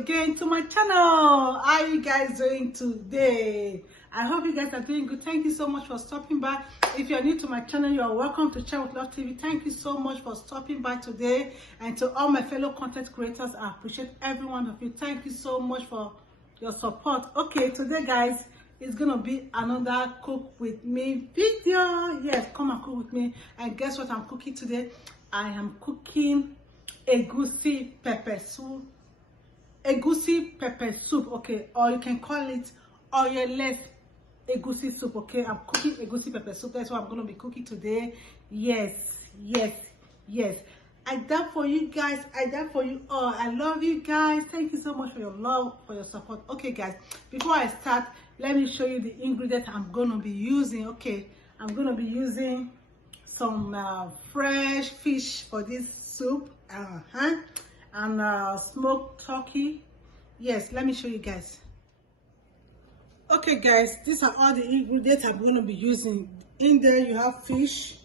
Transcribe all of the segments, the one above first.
again to my channel. How are you guys doing today? I hope you guys are doing good. Thank you so much for stopping by. If you're new to my channel, you are welcome to Share with Love TV. Thank you so much for stopping by today. And to all my fellow content creators, I appreciate every one of you. Thank you so much for your support. Okay, today guys, it's gonna be another cook with me video. Yes, come and cook with me. And guess what I'm cooking today? I am cooking Egusi pepper soup. Egusi pepper soup, okay, or you can call it oilless Egusi soup. Okay, I'm cooking Egusi pepper soup. That's what I'm going to be cooking today. Yes. I done for you guys. I done for you all. I love you guys. Thank you so much for your love, for your support. Okay guys, before I start, let me show you the ingredients I'm going to be using. Okay, I'm going to be using some fresh fish for this soup, and smoked turkey. Yes, let me show you guys. Okay guys, these are all the ingredients I'm going to be using. In there you have fish,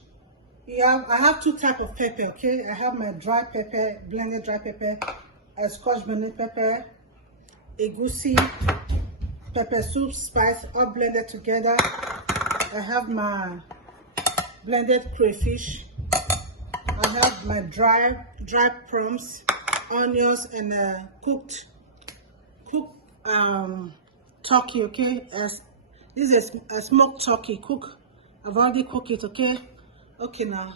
I have two types of pepper. Okay, I have my dry pepper, blended dry pepper, a scotch bonnet pepper, egusi pepper soup spice, all blended together. I have my blended crayfish, I have my dry prawns, onions, and cooked turkey. Okay, as this is a smoked turkey. I've already cooked it. Okay, now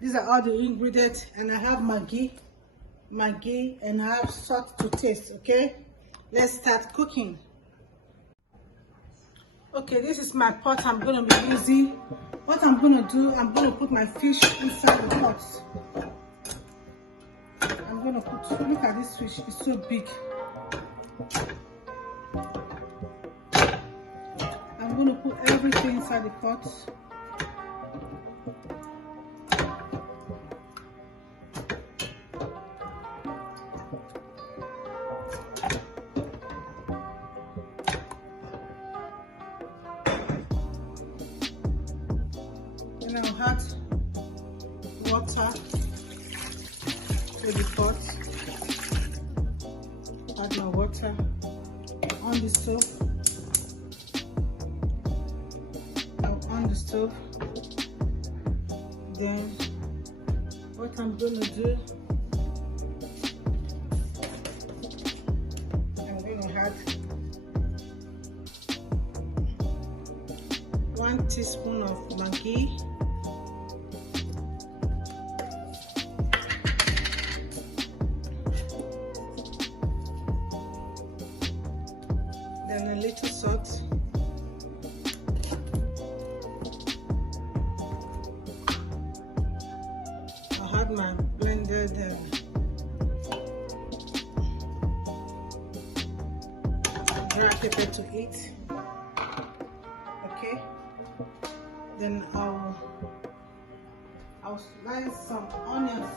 these are all the ingredients, and I have Maggi, and I have salt to taste. Okay, let's start cooking. Okay, this is my pot I'm going to be using. What I'm going to do, I'm going to put my fish inside the pot. I'm going to put, look at this fish, it's so big. I'm going to put everything inside the pot. Then I'll add water to the pot. Add my water on the stove. On the stove. Then what I'm going to do, I'm going to add 1 teaspoon of Maggi, then a little salt, I have my blended dry pepper to eat. Okay, then I'll slice some onions.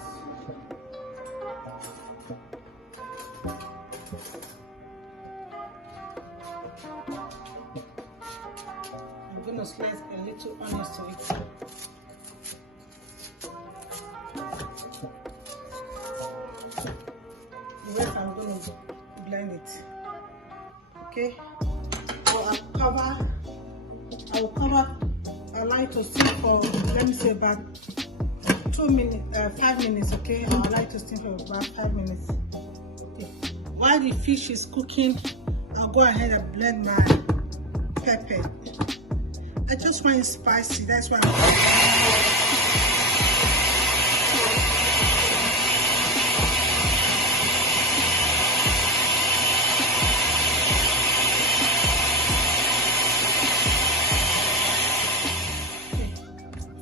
I'm gonna slice a little onions to it. The rest I'm gonna blend it. Okay, so I will cover, allow it to steam for, let me say, about 5 minutes. Okay, I'll allow it to steam for about 5 minutes. Okay, while the fish is cooking, I'll go ahead and blend my pepper. I just want it spicy, that's why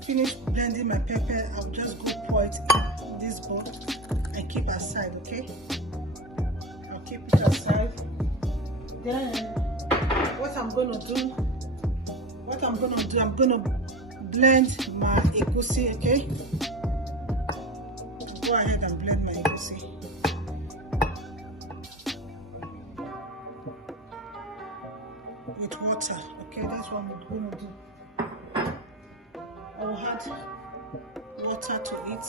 finish blending my pepper. I'll just go pour it in this bowl and keep aside. Okay, I'll keep it aside. Then what I'm gonna do, I'm gonna blend my egusi. Okay, go ahead and blend my egusi. With water. Okay, that's what I'm gonna do. I will add water to it.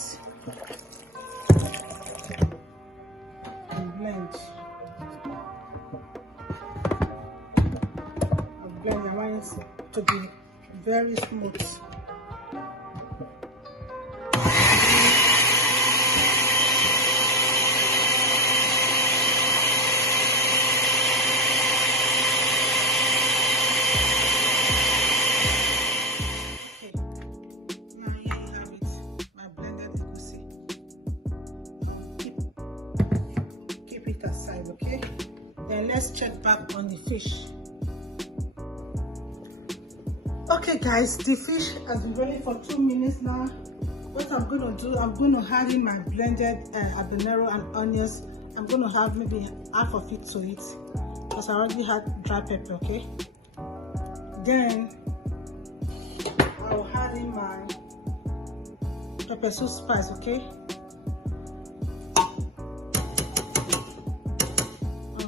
to be very smooth. Okay, then let's check back on the fish. Okay guys, the fish has been boiling for 2 minutes now. What I'm going to do, I'm going to add in my blended habanero and onions. I'm going to have maybe half of it to it because I already had dry pepper. Okay, then I'll add in my pepper soup spice. Okay,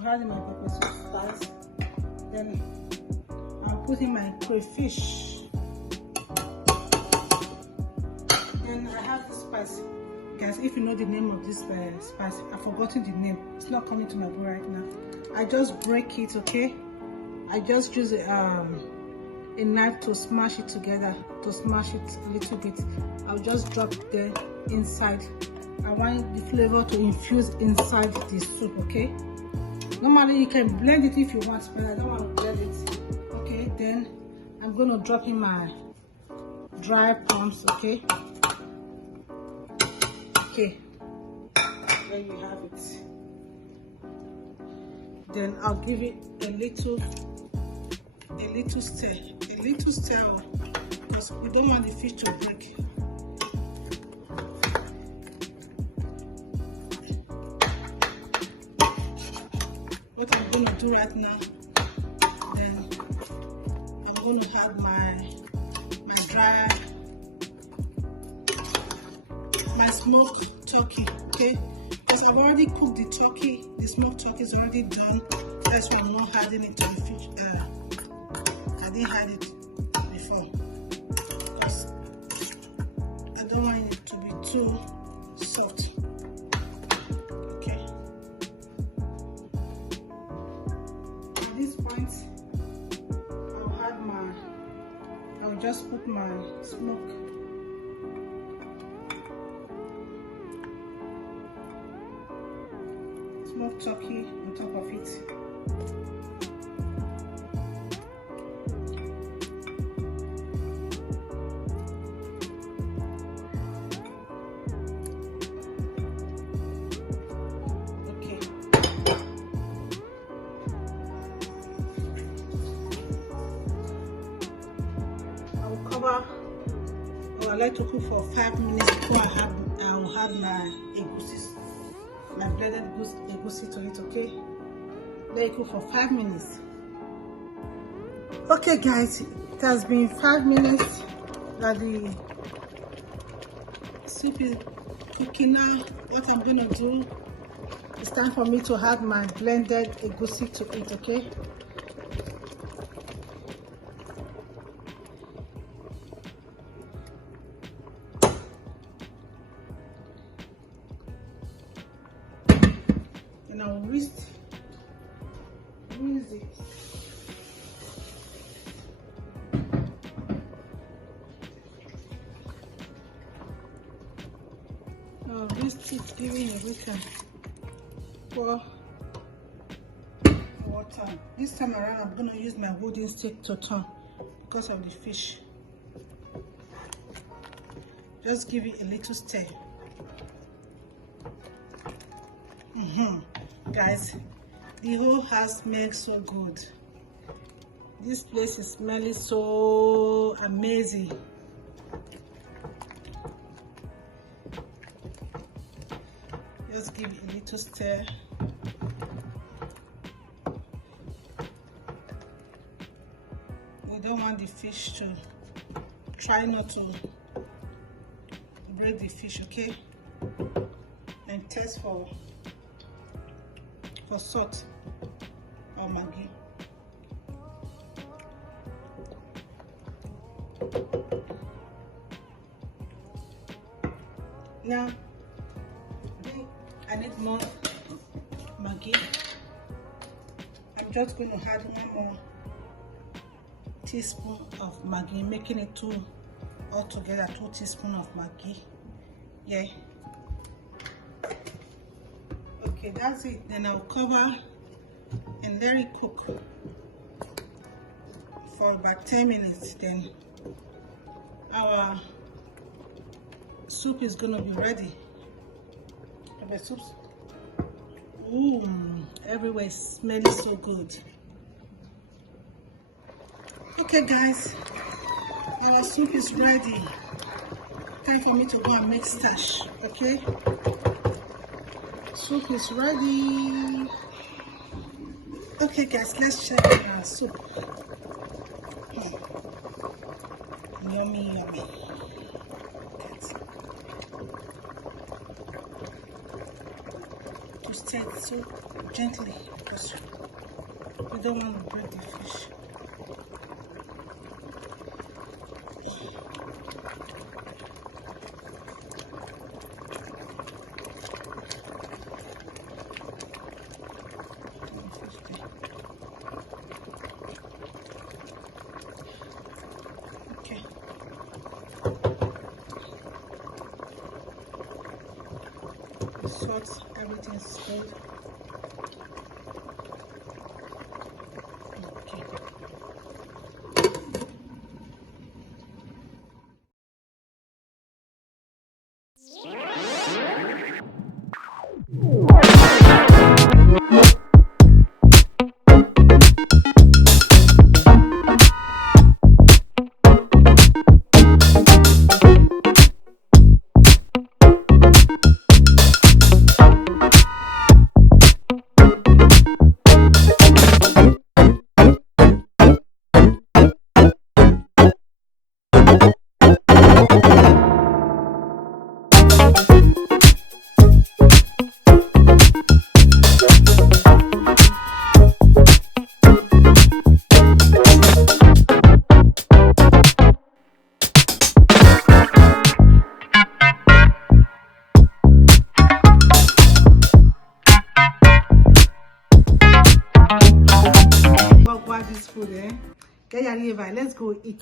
adding my pepper soup spice, then I'm putting my crayfish, then I have this spice. Guys, if you know the name of this spice, I've forgotten the name, it's not coming to my brain right now. I just break it. Okay, I just use a knife to smash it together, to smash it a little bit. I'll just drop it there inside. I want the flavor to infuse inside the soup. Okay, normally you can blend it if you want, but I don't want to blend it. Okay, then I'm going to drop in my dry plums. Okay, there you have it. Then I'll give it a little stir, because we don't want the fish to break. What I'm going to do right now, then I'm going to have my smoked turkey. Okay, because I've already cooked the turkey. The smoked turkey is already done. That's why I'm not adding it to the fish. I didn't add it before because I don't want it to be too soft. Okay. At this point, I'll just put my smoked turkey on top of it. Okay. I will cover, or I like to cook for 5 minutes before I will add my egusi. My blended egusi to it. Okay, let it cook for 5 minutes. Okay guys, it has been 5 minutes that the soup is cooking. Now what I'm gonna do, it's time for me to add my blended egusi to it. Okay, and I'll whisk it. I'll whisk it, giving a whisker for water. This time around, I'm going to use my wooden stick to turn because of the fish. Just give it a little stir. Guys, the whole house smells so good. This place is smelling so amazing. Just give it a little stir. We don't want the fish to, try not to break the fish. Okay, and test for salt or Maggi. Now I need more Maggi. I'm just going to add one more teaspoon of Maggi, making it two altogether, 2 teaspoons of Maggi. Yeah. Okay, that's it. Then I'll cover and let it cook for about 10 minutes. Then our soup is gonna be ready. The soup, ooh, everywhere is smelling so good. Okay guys, our soup is ready. Time for me to go and make stash. Okay, soup is ready. Okay guys, let's check our soup. Yummy, yummy. To stir it so gently because we don't want to break the fish. Okay. The salt, everything's good. Okay. This food, get your liver, let's go eat.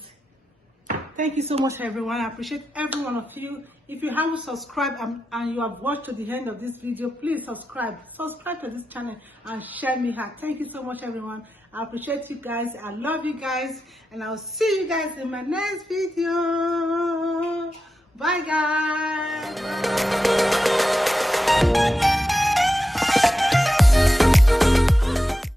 Thank you so much everyone. I appreciate every one of you. If you haven't subscribed and you have watched to the end of this video, please subscribe to this channel and share me heart. Thank you so much everyone. I appreciate you guys. I love you guys, and I'll see you guys in my next video.